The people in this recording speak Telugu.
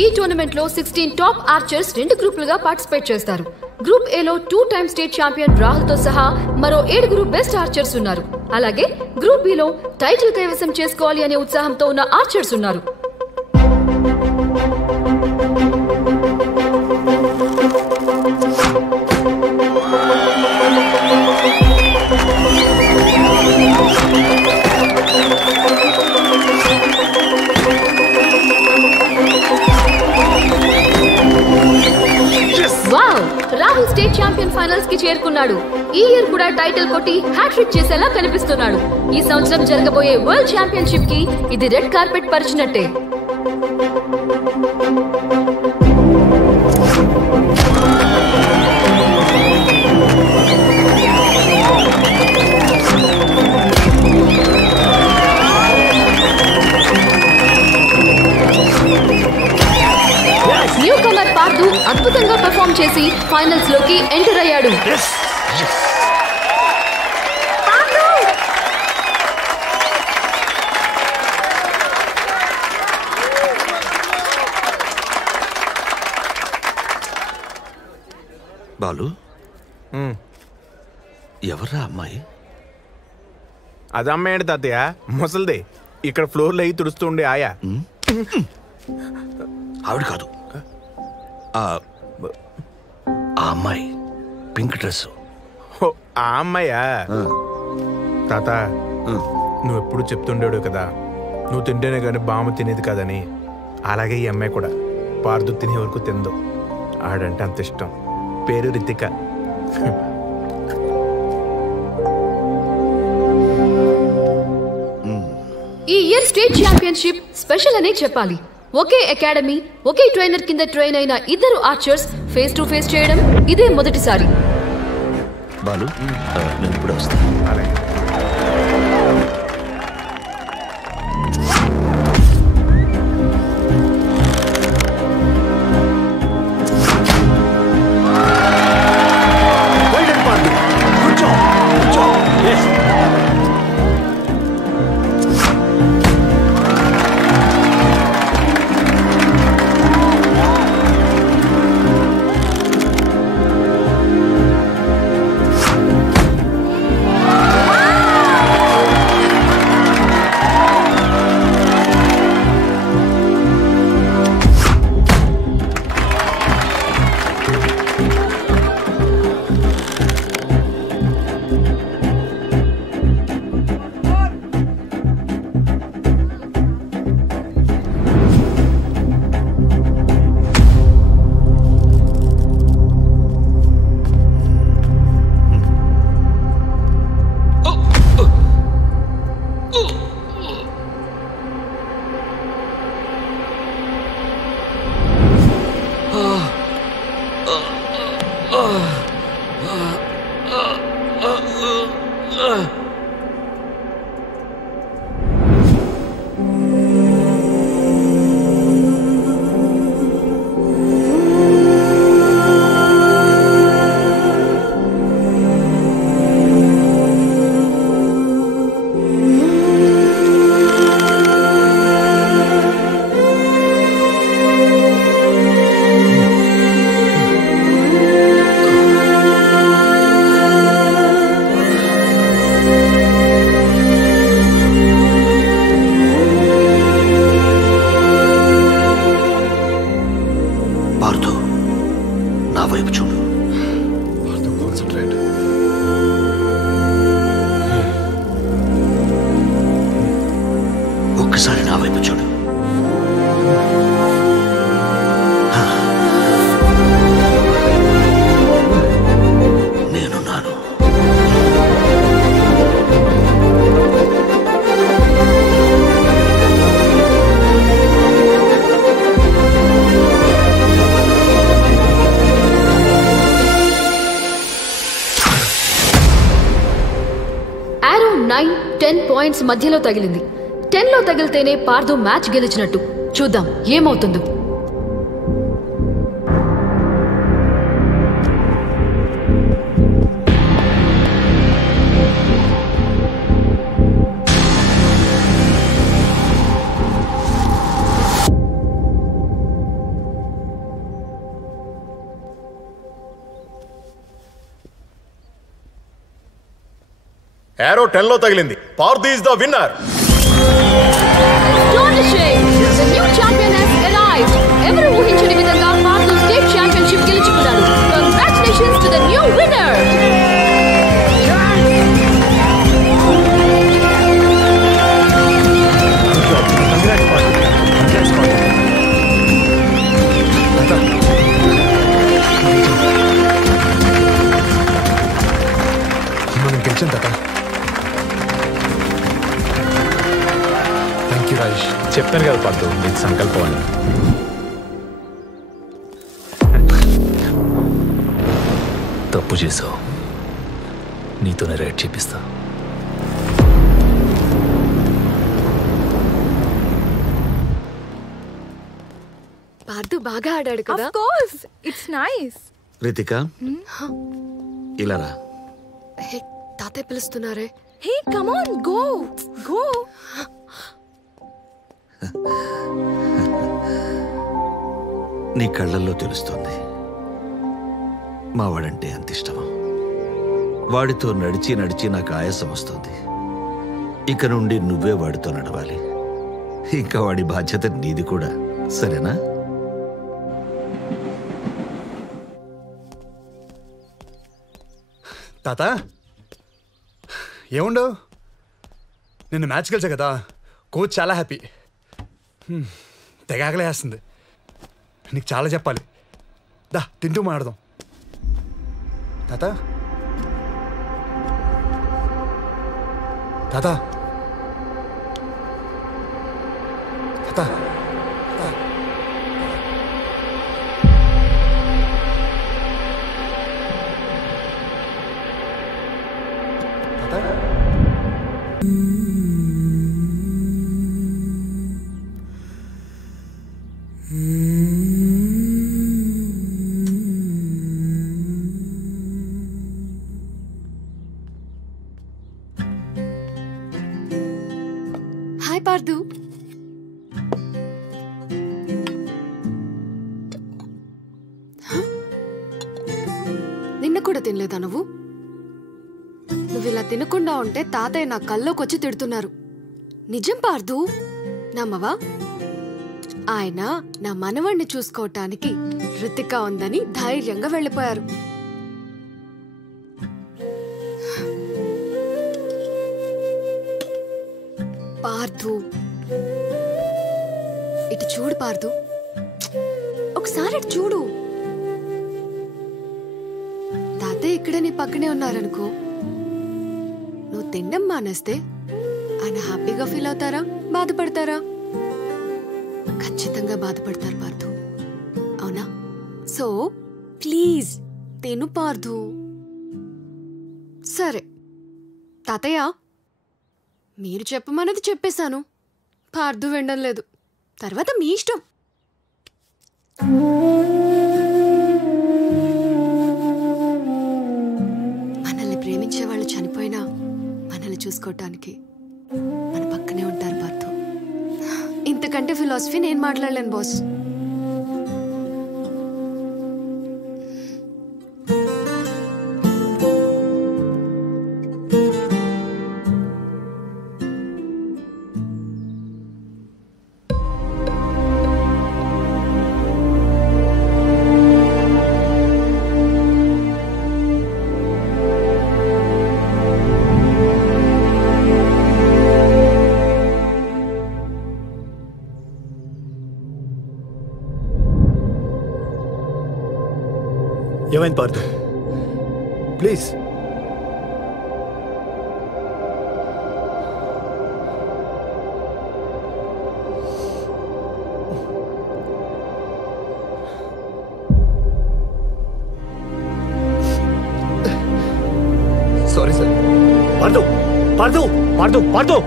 ఈ టోర్నమెంట్ లో 16 టాప్ ఆర్చర్స్ 2 గ్రూపులుగా పార్టిసిపేట్ చేస్తారు. గ్రూప్ ఏ లో 2 టైమ్ స్టేట్ ఛాంపియన్ రాహుల్ తో సహా మరో 7 బెస్ట్ ఆర్చర్స్ ఉన్నారు. అలాగే గ్రూప్ బి లో టైటిల్ కైవసం చేసుకోవాలి అనే ఉత్సాహంతో ఉన్న ఆర్చర్స్ ఉన్నారు. రాహుల్ స్టేట్ ఛాంపియన్ ఫైనల్స్ కి చేరుకున్నాడు. ఈ ఇయర్ కూడా టైటిల్ కొట్టి హ్యాట్రిక్ చేసేలా కనిపిస్తున్నాడు. ఈ సంవత్సరం జరగబోయే వరల్డ్ ఛాంపియన్షిప్ కి ఇది రెడ్ కార్పెట్ పరిచినట్టే. న్యూ కమర్ పార్దు అద్భుతంగా పెర్ఫార్మ్ చేసి ఫైనల్స్ లోకి ఎంటర్ అయ్యాడు. బాలు, ఎవరా అమ్మాయి? అది అమ్మాయి తాతయ్య, ముసలిదే. ఇక్కడ ఫ్లోర్ లో అయి తుడుస్తూ ఉండే ఆయా. ఆవిడ కాదు, ఆ అమ్మాయి పింక్ డ్రెస్. ఆ అమ్మాయా? తాత, నువ్వు ఎప్పుడు చెప్తుండేడు కదా, నువ్వు తింటేనే కానీ బామ్మ తినేది కాదని. అలాగే ఈ అమ్మాయి కూడా పార్దు తినే వరకు తిందు. ఆడంటే అంత ఇష్టం. పేరు రితిక. ఈ ఇయర్ స్టేట్ ఛాంపియన్షిప్ స్పెషల్ అనే చెప్పాలి. ఒకే అకాడమీ, ఒకే ట్రైనర్ కింద ట్రైన్ అయిన 2 ఆర్చర్స్ ఫేస్ టు ఫేస్ చేయడం ఇదే మొదటిసారి. బాలు, నేను ఇప్పుడు వస్తాను. అలాగే. ఒక్కసారి నా వైపు చూడు. నేనున్నాను. ఆరో 9-10 పాయింట్స్ మధ్యలో తగిలింది. 10లో తగిలితేనే పార్దు మ్యాచ్ గెలిచినట్టు. చూద్దాం ఏమవుతుందో. ఏరో 10 లో తగిలింది. Partha is the winner. Astonishing! The new champion has arrived. ఎవరు ఊహించని విధంగా పార్థు స్టేట్ ఛాంపియన్షిప్ గెలుచుకున్నాడు. Congratulations to the new winner! మనం గెలిచాం తాత. Thank you Rajesh. చెప్పాను కదా పార్థు, నీకు సంకల్పం అని. తప్పు చేసావు, నీతోనే రైట్ చేపిస్తా. పార్థు బాగా ఆడాడు కదా. Of course, it's nice. Ritika ఇలా రా. హే, తాతయ్య పిలుస్తున్నారే. Hey, come on, go. నీ కళ్ళల్లో తెలుస్తుంది మా వాడంటే అంత ఇష్టమా. వాడితో నడిచి నడిచి నాకు ఆయాసం వస్తుంది. ఇక నుండి నువ్వే వాడితో నడవాలి. ఇంకా వాడి బాధ్యత నీది కూడా, సరేనా? తాత ఏముండవు, నిన్ను మ్యాచ్ గెలిచా కదా, కోచ్ చాలా హ్యాపీ. తెగ ఆకలేస్తుంది. నీకు చాలా చెప్పాలి. దా తింటూ మాట్లాడదాం. తాత తాత తాత హాయ్ పార్థు. నిన్న కూడా తినలేదా నువ్వు? నువ్వు ఇలా తినకుండా ఉంటే తాతయ్య నా కల్లోకొచ్చి తిడుతున్నారు. నిజం పార్థు, నమ్మవా? ఆయన నా మనవణ్ణి చూసుకోవటానికి రితిక ఉందని ధైర్యంగా వెళ్ళిపోయారు. పార్థు, ఇటు చూడు పార్థు, ఒకసారి ఇటు చూడు. తాతయ్య ఇక్కడే నీ పక్కనే ఉన్నారనుకో, నువ్వు తినడం మానేస్తే ఆయన హ్యాపీగా ఫీల్ అవుతారా, బాధపడతారా? ఖచ్చితంగా బాధపడతారు పార్థు, అవునా? సో ప్లీజ్ తిను పార్థు. సరే తాతయ్య, మీరు చెప్పమన్నది చెప్పేశాను. పార్థు వినడం లేదు, తర్వాత మీ ఇష్టం. మనల్ని ప్రేమించే వాళ్ళు చనిపోయినా మనల్ని చూసుకోవటానికి మన పక్కనే ఉంటారు పార్థు. ఇంతకంటే ఫిలాసఫీ నేను మాట్లాడలేను బాస్. ఏమైంది Partha? Please. Sorry sir. Partha Partha Partha Partha